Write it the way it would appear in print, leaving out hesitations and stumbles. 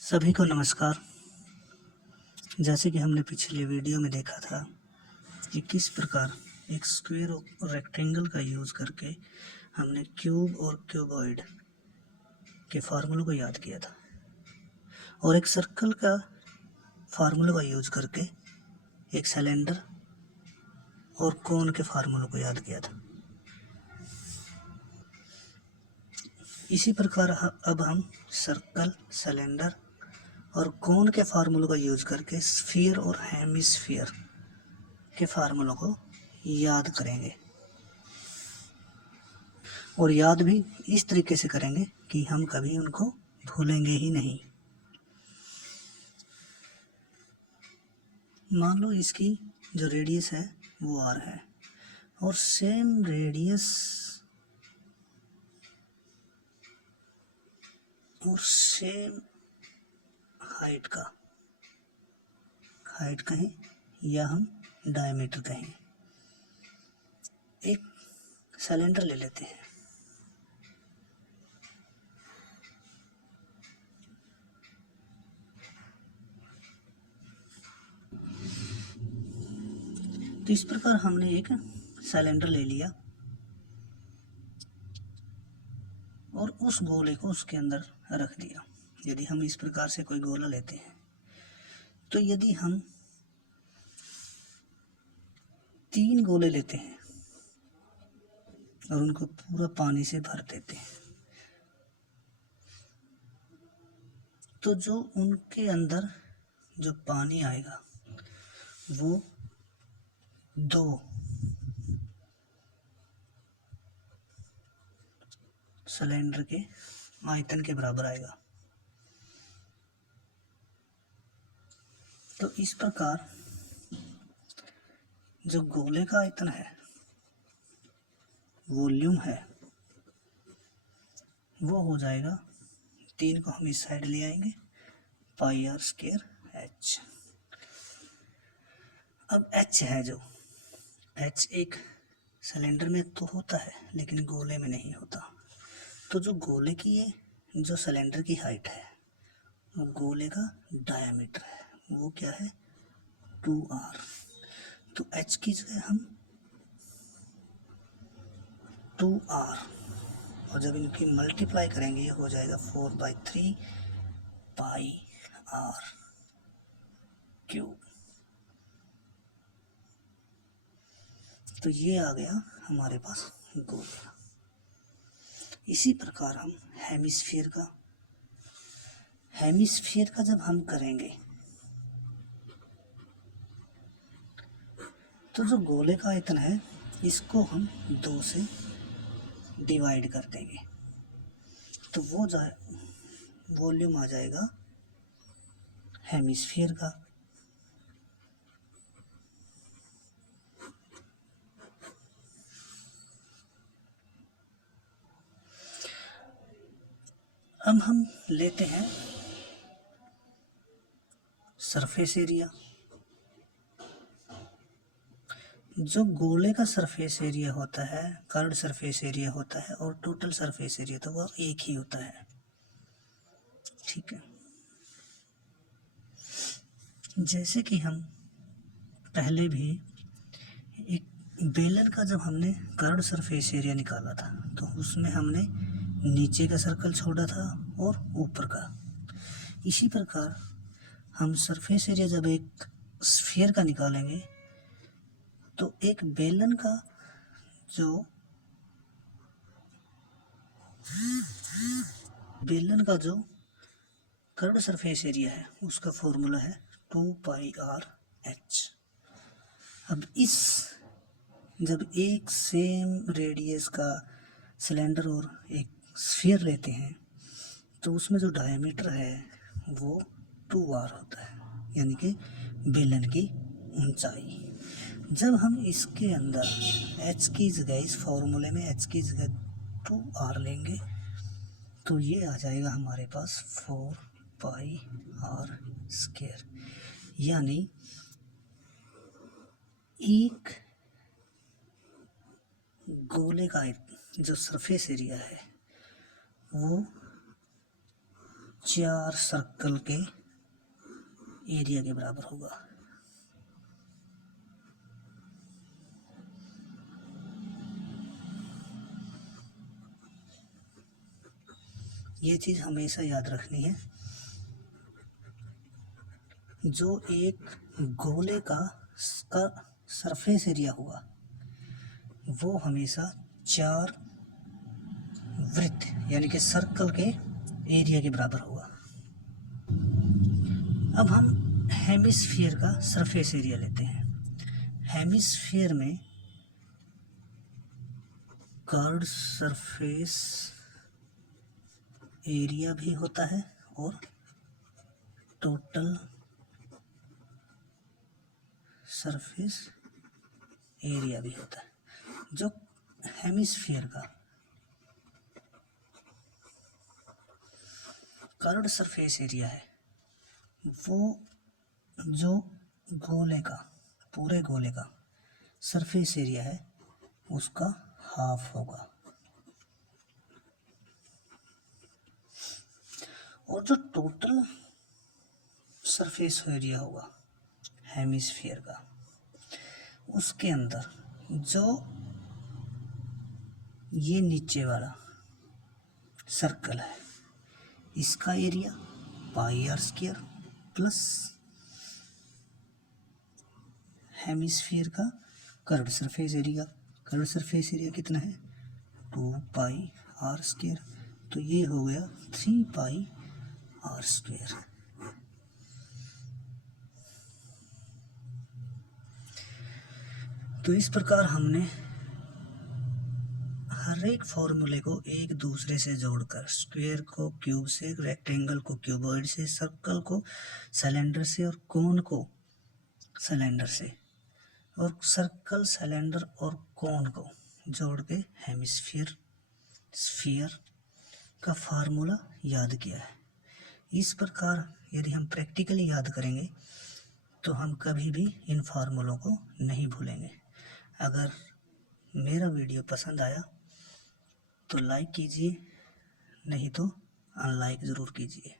सभी को नमस्कार। जैसे कि हमने पिछले वीडियो में देखा था कि किस प्रकार एक स्क्वायर और रेक्टेंगल का यूज़ करके हमने क्यूब और क्यूबॉइड के फार्मूलों को याद किया था और एक सर्कल का फार्मूलों का यूज़ करके एक सिलेंडर और कोन के फार्मूलों को याद किया था। इसी प्रकार अब हम सर्कल, सिलेंडर और कोन के फार्मूलों का यूज़ करके स्फीयर और हेमिस्फीयर के फार्मूलों को याद करेंगे और याद भी इस तरीके से करेंगे कि हम कभी उनको भूलेंगे ही नहीं। मान लो इसकी जो रेडियस है वो r है और सेम रेडियस और सेम हाइट कहें या हम डायमीटर कहें। एक सिलेंडर ले लेते हैं। तो इस प्रकार हमने एक सिलेंडर ले लिया और उस गोले को उसके अंदर रख दिया। यदि हम इस प्रकार से कोई गोला लेते हैं तो यदि हम 3 गोले लेते हैं और उनको पूरा पानी से भर देते हैं तो जो उनके अंदर जो पानी आएगा वो 2 सिलेंडर के आयतन के बराबर आएगा। तो इस प्रकार जो गोले का आयतन है, वॉल्यूम है, वो हो जाएगा 3 को हम इस साइड ले आएंगे पाई आर स्क्वायर h। अब h है जो h एक सिलेंडर में तो होता है लेकिन गोले में नहीं होता। तो जो गोले की ये जो सिलेंडर की हाइट है वो गोले का डायमीटर है, वो क्या है 2r। तो h की जगह हम 2r और जब इनकी मल्टीप्लाई करेंगे ये हो जाएगा 4/3 पाई r क्यूब। तो ये आ गया हमारे पास गोला। इसी प्रकार हम हेमिस्फीयर का जब हम करेंगे तो जो गोले का आयतन है इसको हम 2 से डिवाइड कर देंगे तो वो वॉल्यूम आ जाएगा हेमिस्फीयर का। अब हम लेते हैं सरफेस एरिया। जो गोले का सरफेस एरिया होता है, कर्व्ड सरफेस एरिया होता है और टोटल सरफेस एरिया तो वो एक ही होता है, ठीक है। जैसे कि हम पहले भी एक बेलन का जब हमने कर्व्ड सरफेस एरिया निकाला था तो उसमें हमने नीचे का सर्कल छोड़ा था और ऊपर का। इसी प्रकार हम सरफेस एरिया जब एक स्फीयर का निकालेंगे तो एक बेलन का जो कर्व्ड सरफेस एरिया है उसका फॉर्मूला है 2πr/h। अब जब एक सेम रेडियस का सिलेंडर और एक स्फीयर लेते हैं तो उसमें जो डायमीटर है वो 2r होता है, यानी कि बेलन की ऊंचाई। जब हम इसके अंदर h की जगह, इस फॉर्मूले में h की जगह 2r लेंगे तो ये आ जाएगा हमारे पास 4πr²। यानी एक गोले का जो सरफेस एरिया है वो 4 सर्कल के एरिया के बराबर होगा। ये चीज़ हमेशा याद रखनी है। जो एक गोले का सरफेस एरिया होगा वो हमेशा 4 वृत्त यानी कि सर्कल के एरिया के बराबर होगा। अब हम हेमिस्फीयर का सरफेस एरिया लेते हैं। हेमिस्फीयर में कर्व्ड सरफेस एरिया भी होता है और टोटल सरफेस एरिया भी होता है। जो हेमिस्फीयर का कर्व्ड सरफेस एरिया है वो जो गोले का पूरे गोले का सरफेस एरिया है उसका हाफ होगा। और जो टोटल सरफेस एरिया होगा हेमिस्फीयर का उसके अंदर जो ये नीचे वाला सर्कल है इसका area pi r square plus hemisphere का curved surface area. Curved surface area कितना है 2 पाई आर स्क्वायर, तो ये हो गया 3 पाई आर स्क्वायर। तो इस प्रकार हमने हर एक फॉर्मूले को एक दूसरे से जोड़कर स्क्वायर को क्यूब से, रेक्टेंगल को क्यूबॉइड से, सर्कल को सिलेंडर से और कोन को सिलेंडर से और सर्कल सिलेंडर और कोन को जोड़ के हेमिस्फीयर स्फीयर का फार्मूला याद किया है। इस प्रकार यदि हम प्रैक्टिकली याद करेंगे तो हम कभी भी इन फार्मूलों को नहीं भूलेंगे। अगर मेरा वीडियो पसंद आया तो लाइक कीजिए, नहीं तो अनलाइक ज़रूर कीजिए।